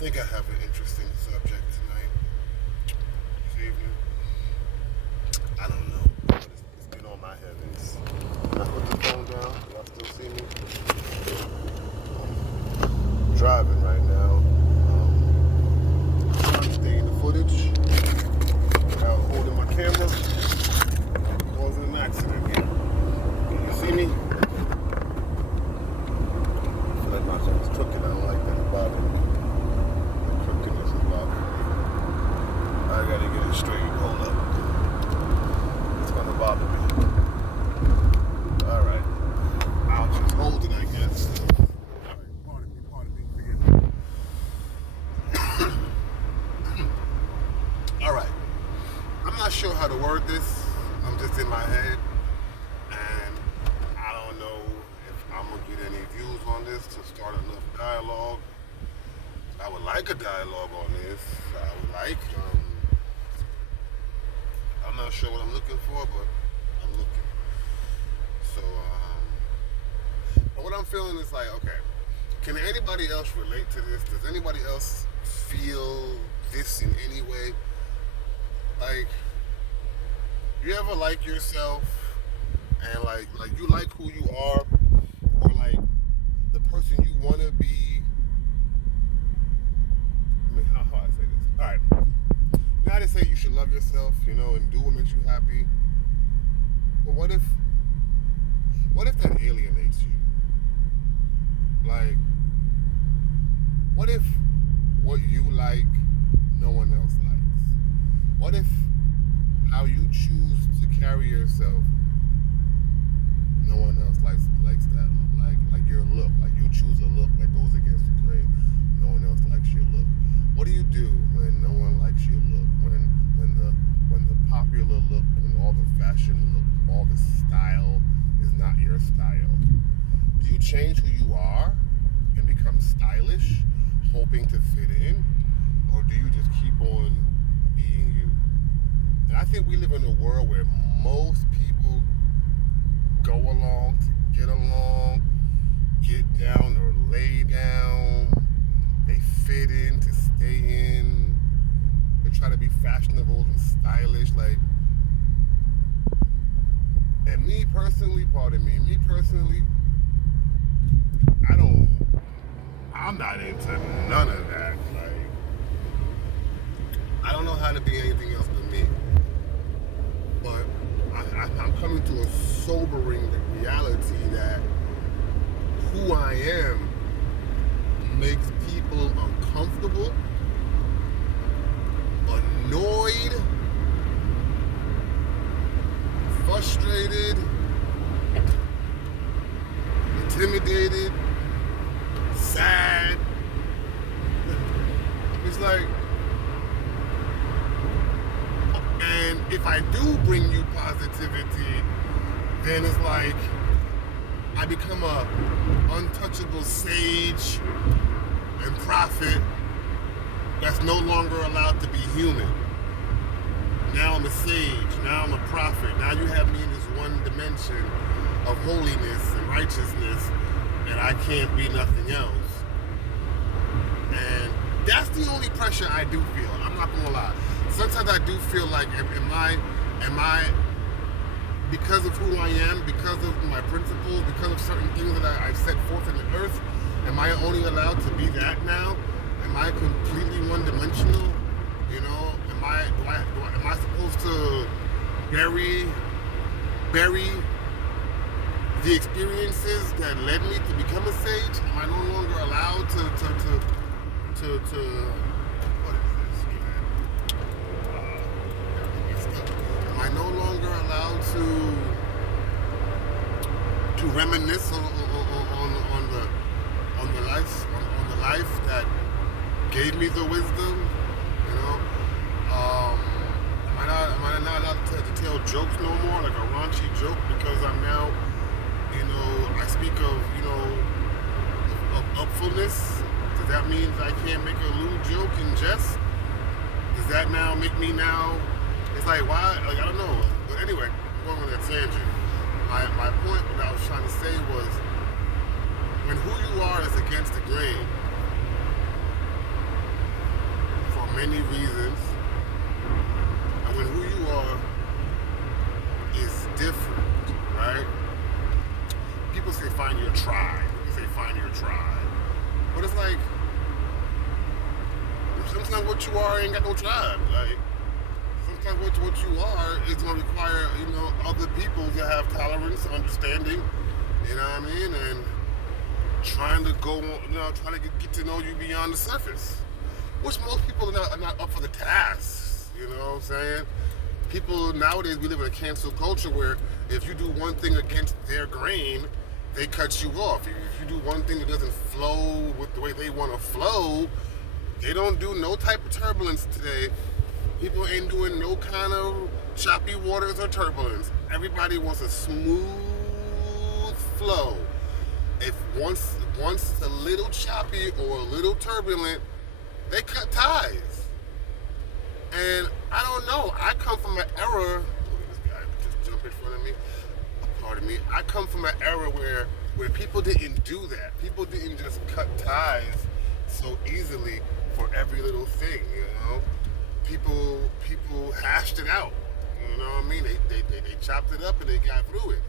think I have an interesting subject tonight, this evening. I don't know, but it's been on my head. Can I put the phone down? Y'all still see me? I'm driving right now. Trying to stay in the footage without holding my camera. Causing an accident here. Can you see me? I feel like my phone's crooked. I don't like that about it. The crookedness is bothering me. I gotta get it straight. Hold up. It's gonna bother me. Alright. I'll just hold it, I guess. Alright, pardon me, forgive me. Alright. I'm not sure how to word this. I'm just in my head. And I don't know if I'm gonna get any views on this to start enough dialogue. I would like a dialogue on this. I would like, I'm not sure what I'm looking for, but I'm looking. So, but what I'm feeling is like, okay, can anybody else relate to this? Does anybody else feel this in any way? Like, you ever like yourself and like you like who you are, or like the person you want to be? I mean, how I say this? All right. Now they say you should love yourself, and do what makes you happy. But what if that alienates you? Like, what if what you like, no one else likes? What if how you choose to carry yourself, no one else likes that? Like your look, like you choose a look that goes against the grain. No one else likes your look. What do you do when no one likes your look? When the popular look, when all the fashion look, all the style is not your style? Do you change who you are and become stylish, hoping to fit in, or do you just keep on being you? And I think we live in a world where most people go along to get along, get down or lay down. They fit in to stay in. They try to be fashionable and stylish, and me personally, I'm not into none of that. I don't know how to be anything else but me. But I'm coming to a sobering reality that who I am makes people uncomfortable, annoyed, frustrated, intimidated, sad. It's like, and if I do bring you positivity, then it's like I become a untouchable sage and prophet that's no longer allowed to be human. Now I'm a sage, now I'm a prophet. Now you have me in this one dimension of holiness and righteousness, and I can't be nothing else. And that's the only pressure I do feel. I'm not gonna lie. Sometimes I do feel like, am I, because of who I am, because of my principles, because of certain things that I've set forth in the earth, am I only allowed to be that now? Am I completely one-dimensional? Am I supposed to bury the experiences that led me to become a sage? Am I no longer allowed to what is this? Am I no longer allowed to reminisce on the life that gave me the wisdom? Am I not allowed to tell jokes no more, like a raunchy joke, because I'm now, I speak of upfulness? Does that mean I can't make a lewd joke in jest? Does that now make me now? It's like, why? I don't know. But anyway, I'm going on a tangent. My point, what I was trying to say was, when who you are is against the grain, reasons. And when who you are is different, right? People say find your tribe. People say find your tribe. But it's like, sometimes what you are ain't got no tribe. Like, sometimes what you are is going to require, other people to have tolerance, understanding, you know what I mean? And trying to go, trying to get to know you beyond the surface. Which most people are not up for the tasks, you know what I'm saying? People nowadays, we live in a cancel culture where if you do one thing against their grain, they cut you off. If you do one thing that doesn't flow with the way they want to flow, they don't do no type of turbulence today. People ain't doing no kind of choppy waters or turbulence. Everybody wants a smooth flow. If once it's a little choppy or a little turbulent, they cut ties. And I don't know. I come from an era. This guy just jumped in front of me. Pardon me. I come from an era where people didn't do that. People didn't just cut ties so easily for every little thing. People hashed it out. You know what I mean? They chopped it up and they got through it.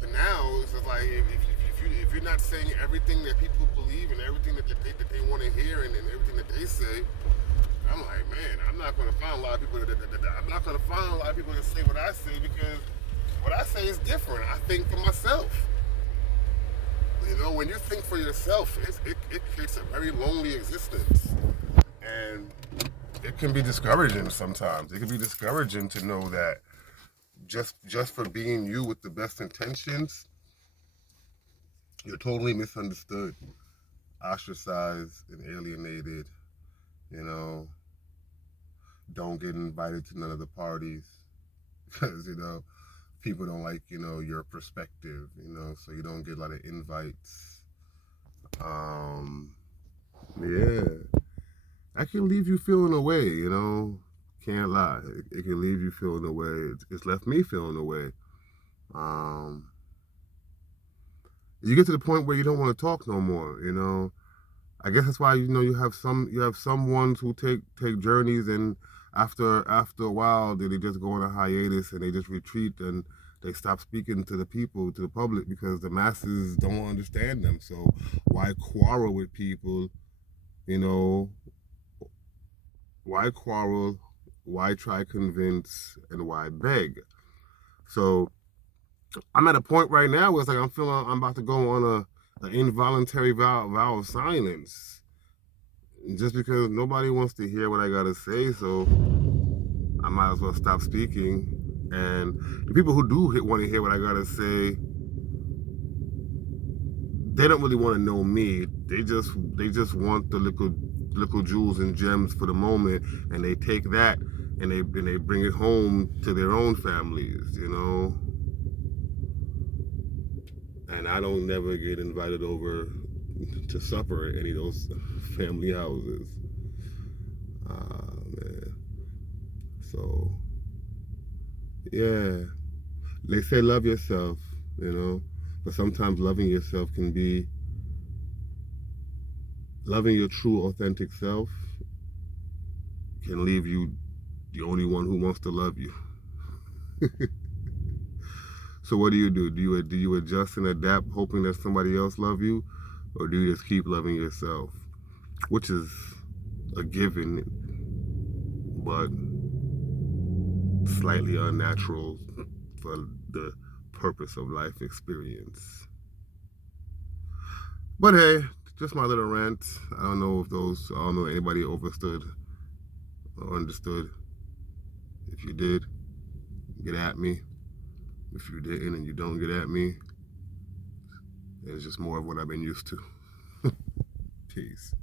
But now it's just like if you're not saying everything that people believe and everything that they want to hear and everything that they say, I'm like, man, I'm not going to find a lot of people I'm not going to find a lot of people that say what I say, because what I say is different. I think for myself. When you think for yourself, it creates a very lonely existence. And it can be discouraging sometimes. It can be discouraging to know that just for being you with the best intentions, you're totally misunderstood, ostracized, and alienated. Don't get invited to none of the parties because, people don't like, your perspective, so you don't get a lot of invites. Yeah. I can leave you feeling away, can't lie. It can leave you feeling away. It's left me feeling away. You get to the point where you don't want to talk no more, I guess that's why you have some ones who take journeys, and after a while they just go on a hiatus and they just retreat and they stop speaking to the people, to the public, because the masses don't understand them. So why quarrel with people? Why quarrel? Why try convince? And why beg? So I'm at a point right now where it's like I'm about to go on an involuntary vow of silence, just because nobody wants to hear what I gotta say. So I might as well stop speaking. And the people who do want to hear what I gotta say, they don't really want to know me. They just want the little jewels and gems for the moment, and they take that and they bring it home to their own families, And I don't never get invited over to supper at any of those family houses. Man. So, yeah. They say love yourself, but sometimes loving yourself can be loving your true, authentic self can leave you the only one who wants to love you. So what do? Do you adjust and adapt, hoping that somebody else love you, or do you just keep loving yourself? Which is a given, but slightly unnatural for the purpose of life experience. But hey, just my little rant. I don't know anybody overstood or understood. If you did, get at me. If you didn't and you don't get at me, it's just more of what I've been used to. Peace.